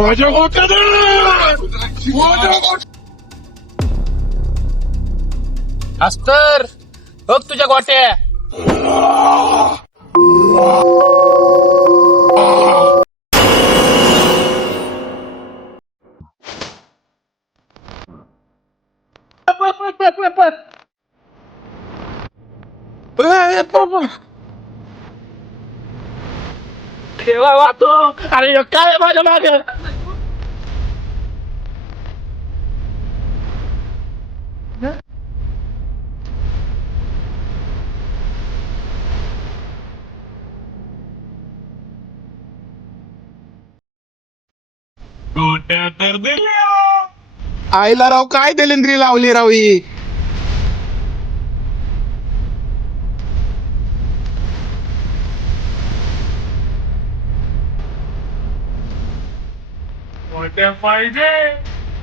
माझ्या गोट्यात अस्तर बघ तुझ्या गोट्या. ठेवा वाचो. अरे काय माझ्या मागे. गोट्या तर दिल्या. आईला राव काय दलिंद्री लावली राव ही. गोट्या पाहिजे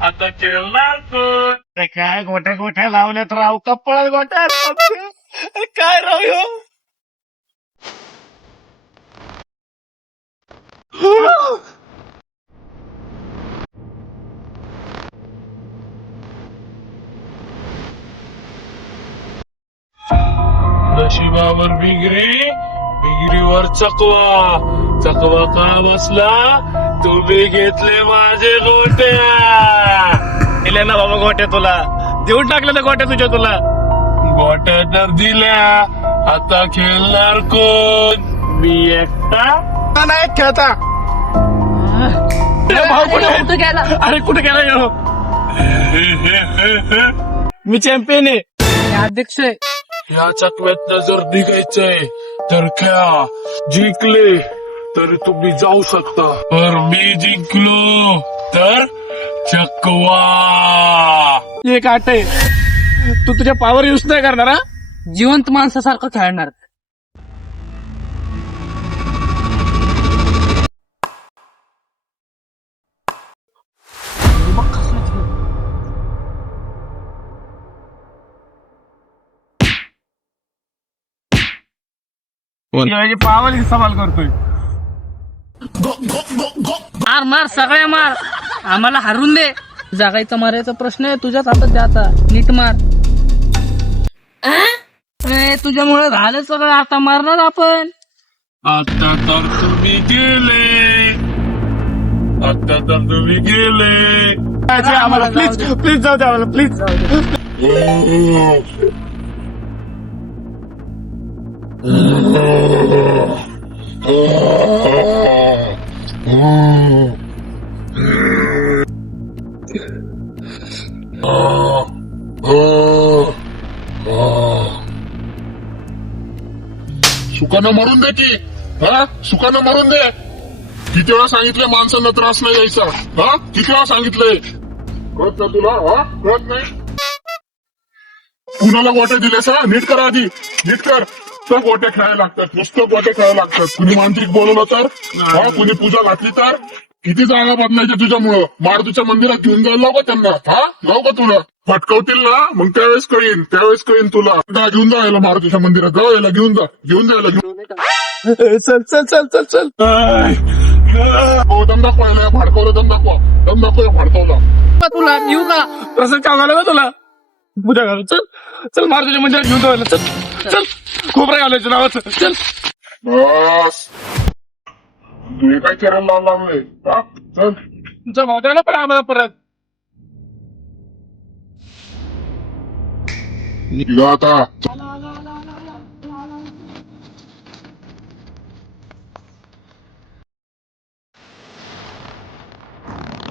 आता खेळणार कोण. काय गोट्या गोट्या लावल्यात राव कपळ गोट्या. काय राव ह्यो? नशिबावर बिगरी, बिगरीवर चकवा, चकवा का बसला. तुम्ही घेतले माझे गोट्या. दिल्या ना बाबा गोट्या तुला. देऊन टाकलं ना गोट्या तुझ्या तुला. गोट्या तर दिल्या आता खेळणार कोण. मी एकटा नाही खेळता. भाऊ कुठे गेला. अरे कुठे गेला ह्यो. मी चॅम्पियन आहे. अध्यक्ष आहे. या चकव्यात जर निघायचंय तर खेळा. जिंकले तर तुम्ही जाऊ शकता. तर मी जिंकलो तर चकवा. एक आठ आहे. तू तुझ्या पॉवर युज नाही करणार. जिवंत माणसासारखं खेळणार. पावल सवाल करतोय. मार मार सगळे मार. आम्हाला हरून दे. जागायचा मारायचा प्रश्न आहे तुझ्याच हातात द्या. आता नीट मार. तुझ्यामुळे झालं सगळं. आता मारणार आपण. आता तर तुम्ही गेले. आता तर तुम्ही गेले. आम्हाला प्लीज प्लीज जाऊ दे. आम्हाला प्लीज जाऊ दे. सुकानं मरून दे की. हा सुकानं मरून दे. किती वेळा सांगितलंय माणसांना त्रास नाही द्यायचा. हा किती वेळा सांगितलंय. कळत ना तुला. हा कळत नाही. कुणाला गोट्या दिल्यास. हा नीट कर आधी. नीट कर. तर गोट्या खेळायला लागतात. नुसतं गोट्या खेळायला लागतात. कुणी मांत्रिक बोलवलं तर. हा कुणी पूजा घातली तर. किती जागा बदलायच्या तुझ्यामुळं. मारुतीच्या मंदिरात घेऊन जायला लाव का त्यांना. हा लाव का तुला. फटकवतील ना मग त्यावेळेस कळीन. त्यावेळेस कळीन तुला. घेऊन जायला मारुतीच्या मंदिरात जाऊ. याला घेऊन जा. घेऊन जायला घेऊन. चल चल चल चल चल. हो दम दाखवायला. फाडकवलं दम दाखवा. दम दाखवा फाडकवला. तुला येऊ का. प्रसंग का झालं का तुला. पूजा घालू. चल चल मार तुझ्या मंदिरात घेऊन जायला. चल चल. खोबरं घालायचं नावाचं. चल. बस तू काय करायला लावलंय. हा चल. तुमच्या भावट्याला पण आम्हाला परत. आता